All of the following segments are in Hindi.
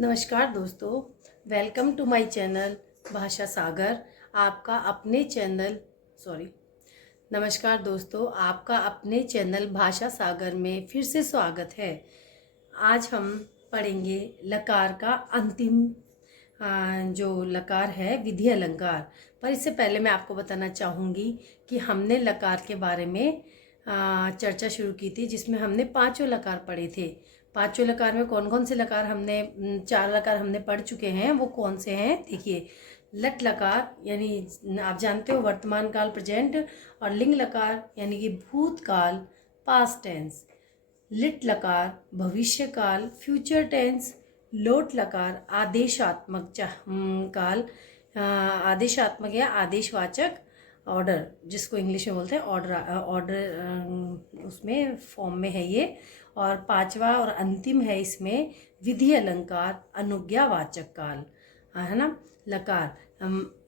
नमस्कार दोस्तों, वेलकम टू माय चैनल भाषा सागर। आपका अपने चैनल सॉरी नमस्कार दोस्तों, आपका अपने चैनल भाषा सागर में फिर से स्वागत है। आज हम पढ़ेंगे लकार का अंतिम जो लकार है विधि अलंकार। पर इससे पहले मैं आपको बताना चाहूँगी कि हमने लकार के बारे में चर्चा शुरू की थी, जिसमें हमने पांचों लकार पढ़े थे। पांचों लकार में कौन कौन से लकार हमने 4 लकार हमने पढ़ चुके हैं, वो कौन से हैं देखिए। लट लकार यानी आप जानते हो वर्तमान काल प्रेजेंट, और लिंग लकार यानी कि भूतकाल पास्ट टेंस, लिट लकार भविष्य काल फ्यूचर टेंस, लोट लकार आदेशात्मक काल, आदेशात्मक या आदेशवाचक ऑर्डर जिसको इंग्लिश में बोलते हैं ऑर्डर उसमें फॉर्म में है ये। और पांचवा और अंतिम है इसमें विधि अलंकार अनुज्ञावाचक काल, है ना। लकार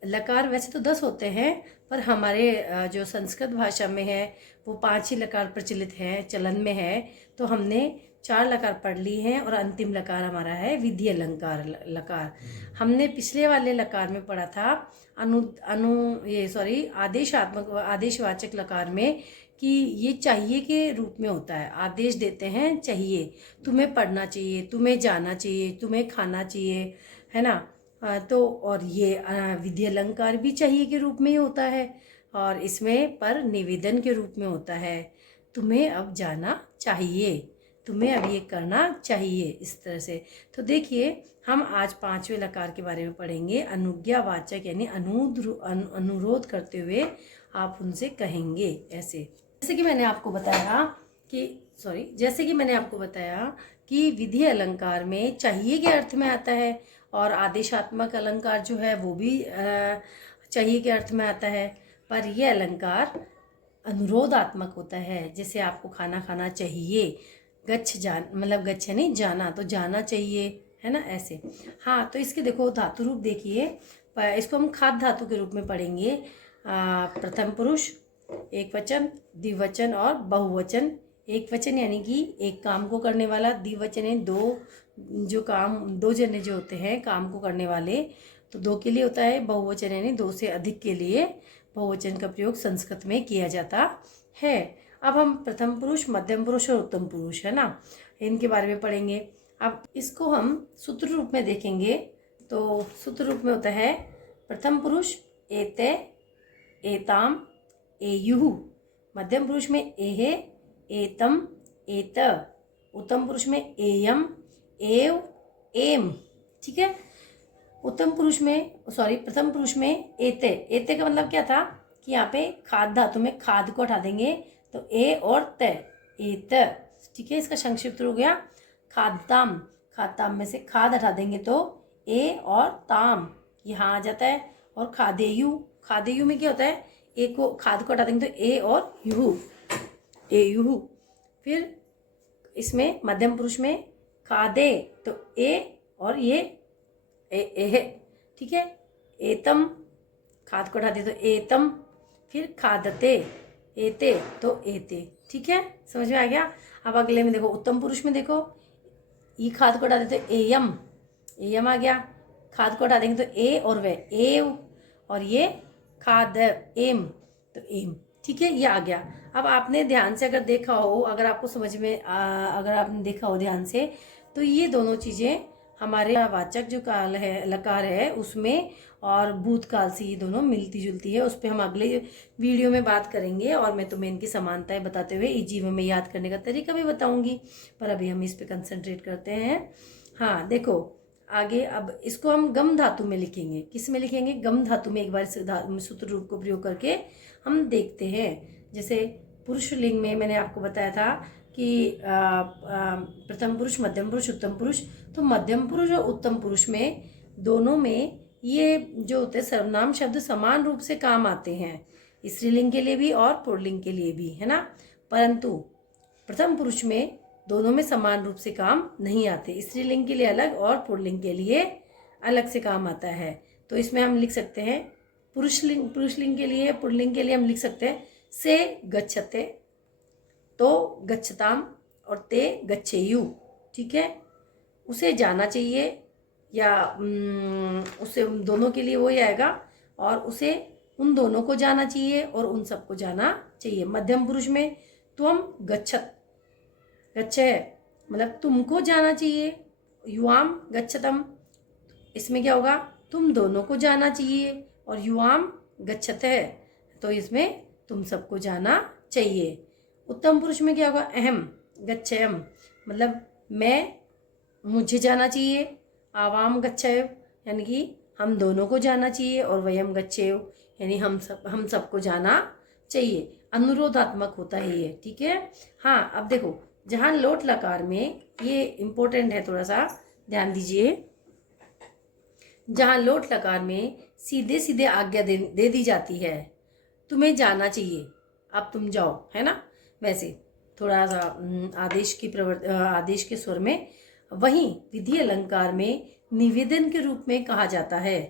लकार वैसे तो 10 होते हैं, पर हमारे जो संस्कृत भाषा में है वो 5 ही लकार प्रचलित हैं, चलन में है। तो हमने 4 लकार पढ़ ली हैं और अंतिम लकार हमारा है विधि अलंकार लकार। हमने पिछले वाले लकार में पढ़ा था आदेशात्मक आदेशवाचक लकार में कि ये चाहिए के रूप में होता है। आदेश देते हैं चाहिए, तुम्हें पढ़ना चाहिए, तुम्हें जाना चाहिए, तुम्हें खाना चाहिए, है ना। तो और ये विधि अलंकार भी चाहिए के रूप में ही होता है, और इसमें पर निवेदन के रूप में होता है। तुम्हें अब जाना चाहिए, तुम्हें अब ये करना चाहिए, इस तरह से। तो देखिए, हम आज 5वें लकार के बारे में पढ़ेंगे। अनुज्ञावाचक यानी अनुरोध करते हुए आप उनसे कहेंगे ऐसे। जैसे कि मैंने आपको बताया कि विधि अलंकार में चाहिए के अर्थ में आता है, और आदेशात्मक अलंकार जो है वो भी चाहिए के अर्थ में आता है। पर यह अलंकार अनुरोधात्मक होता है। जैसे आपको खाना खाना चाहिए, मतलब गच्छ नहीं जाना, तो जाना चाहिए, है ना, ऐसे। हाँ, तो इसके देखो धातु रूप देखिए। इसको हम खाद धातु के रूप में पढ़ेंगे। प्रथम पुरुष एक वचन, द्विवचन और बहुवचन। एक वचन यानी कि एक काम को करने वाला, द्विवचन यानी दो जने जो होते हैं काम को करने वाले, तो 2 के लिए होता है। बहुवचन यानी 2 से अधिक के लिए बहुवचन का प्रयोग संस्कृत में किया जाता है। अब हम प्रथम पुरुष, मध्यम पुरुष और उत्तम पुरुष, है ना, इनके बारे में पढ़ेंगे। अब इसको हम सूत्र रूप में देखेंगे, तो सूत्र रूप में होता है प्रथम पुरुष एते, एताम, एयुः। मध्यम पुरुष में एहे, एतम, एत। उत्तम पुरुष में एयम, एव, एम। ठीक है। प्रथम पुरुष में एते। एते का मतलब क्या था कि यहाँ पे खाद धातु में खाद को हटा देंगे, तो ए और त, एत। ठीक है, इसका संक्षिप्त हो गया खादताम। खादताम में से खाद हटा देंगे तो ए और ताम यहाँ आ जाता है। और खादेयु, खादेयु में क्या होता है, ए को खाद को हटा देंगे तो ए और युहु, एयुहु। फिर इसमें मध्यम पुरुष में खादे, तो ए और ये ए। ठीक है। एतम, खाद को हटा दे तो एतम। फिर खादते, एते तो एते। ठीक है, समझ में आ गया। अब अगले में देखो, उत्तम पुरुष में देखो, ई खाद को हटा दे तो एयम, एयम आ गया। खाद को हटा देंगे तो ए और वे एव, और ये खाद एम, तो एम। ठीक है, ये आ गया। अब आपने ध्यान से अगर देखा हो, अगर आपको समझ में अगर आपने देखा हो ध्यान से, तो ये दोनों चीज़ें हमारे वाचक जो काल है लकार है उसमें और भूतकाल से ये दोनों मिलती जुलती है। उस पर हम अगले वीडियो में बात करेंगे, और मैं तुम्हें इनकी समानताएं बताते हुए इस जीवन में याद करने का तरीका भी बताऊंगी। पर अभी हम इस पे कंसंट्रेट करते हैं। हाँ देखो आगे, अब इसको हम गम धातु में लिखेंगे। किस में लिखेंगे? गम धातु में। एक बार सूत्र रूप को प्रयोग करके हम देखते हैं। जैसे पुरुष लिंग में मैंने आपको बताया था कि प्रथम पुरुष, मध्यम पुरुष, उत्तम पुरुष। तो मध्यम पुरुष और उत्तम पुरुष में दोनों में ये जो होते हैं सर्वनाम शब्द समान रूप से काम आते हैं, स्त्रीलिंग के लिए भी और पुल्लिंग के लिए भी, है ना। परंतु प्रथम पुरुष में दोनों में समान रूप से काम नहीं आते। स्त्रीलिंग के लिए अलग और पुल्लिंग के लिए अलग से काम आता है। तो इसमें हम लिख सकते हैं पुरुषलिंग के लिए, पुल्लिंग के लिए हम लिख सकते हैं से गच्छते, तो गच्छताम, और ते गच्छेयु। ठीक है, उसे जाना चाहिए, या उसे उन दोनों के लिए वही आएगा, और उसे उन दोनों को जाना चाहिए और उन सबको जाना चाहिए। मध्यम पुरुष में त्वम गच्छत, गच्छ है मतलब तुमको जाना चाहिए, युवाम गच्छतम, इसमें क्या होगा, तुम दोनों को जाना चाहिए, और युवाम गच्छत है तो इसमें तुम सबको जाना चाहिए। उत्तम पुरुष में क्या होगा, अहम गच्छयम, मतलब मैं, मुझे जाना चाहिए, आवाम गच्छेव यानी कि हम दोनों को जाना चाहिए, और वयम गच्छेव यानी हम सबको जाना चाहिए। अनुरोधात्मक होता है ये, ठीक है। हाँ, अब देखो जहाँ लोट लकार में, ये इम्पोर्टेंट है, थोड़ा सा ध्यान दीजिए, जहाँ लोट लकार में सीधे सीधे आज्ञा दे दी जाती है, तुम्हें जाना चाहिए, अब तुम जाओ, है ना, वैसे थोड़ा सा आदेश के स्वर में। वहीं विधि अलंकार में निवेदन के रूप में कहा जाता है,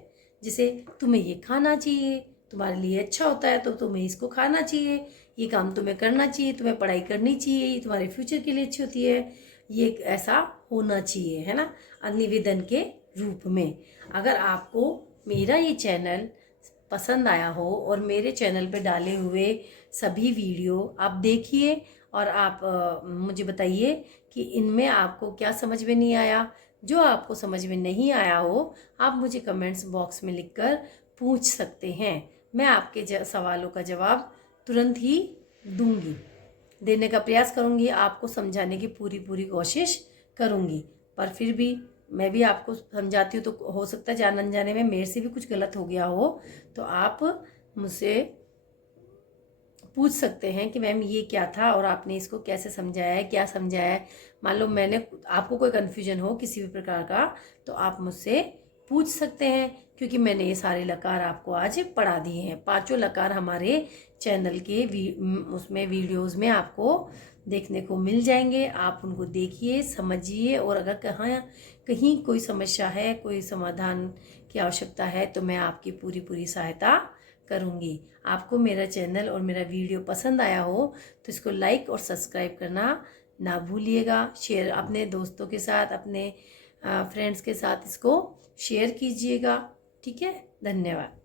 जैसे तुम्हें ये खाना चाहिए, तुम्हारे लिए अच्छा होता है तो तुम्हें इसको खाना चाहिए, ये काम तुम्हें करना चाहिए, तुम्हें पढ़ाई करनी चाहिए, ये तुम्हारे फ्यूचर के लिए अच्छी होती है, ये ऐसा होना चाहिए, है ना, निवेदन के रूप में। अगर आपको मेरा ये चैनल पसंद आया हो और मेरे चैनल पे डाले हुए सभी वीडियो आप देखिए, और आप मुझे बताइए कि इनमें आपको क्या समझ में नहीं आया। जो आपको समझ में नहीं आया हो आप मुझे कमेंट्स बॉक्स में लिखकर पूछ सकते हैं, मैं आपके सवालों का जवाब तुरंत ही दूंगी, देने का प्रयास करूंगी, आपको समझाने की पूरी कोशिश करूंगी। पर फिर भी मैं भी आपको समझाती हूँ तो हो सकता है जान अनजाने में मेरे से भी कुछ गलत हो गया हो, तो आप मुझसे पूछ सकते हैं कि मैम ये क्या था और आपने इसको कैसे समझाया है, क्या समझाया है। मान लो मैंने आपको कोई कन्फ्यूजन हो किसी भी प्रकार का तो आप मुझसे पूछ सकते हैं, क्योंकि मैंने ये सारे लकार आपको आज पढ़ा दिए हैं। 5 लकार हमारे चैनल के उसमें वीडियोस में आपको देखने को मिल जाएंगे, आप उनको देखिए, समझिए, और अगर कहीं कोई समस्या है, कोई समाधान की आवश्यकता है तो मैं आपकी पूरी सहायता करूँगी। आपको मेरा चैनल और मेरा वीडियो पसंद आया हो तो इसको लाइक और सब्सक्राइब करना ना भूलिएगा। शेयर अपने दोस्तों के साथ, अपने फ्रेंड्स के साथ इसको शेयर कीजिएगा, ठीक है। धन्यवाद।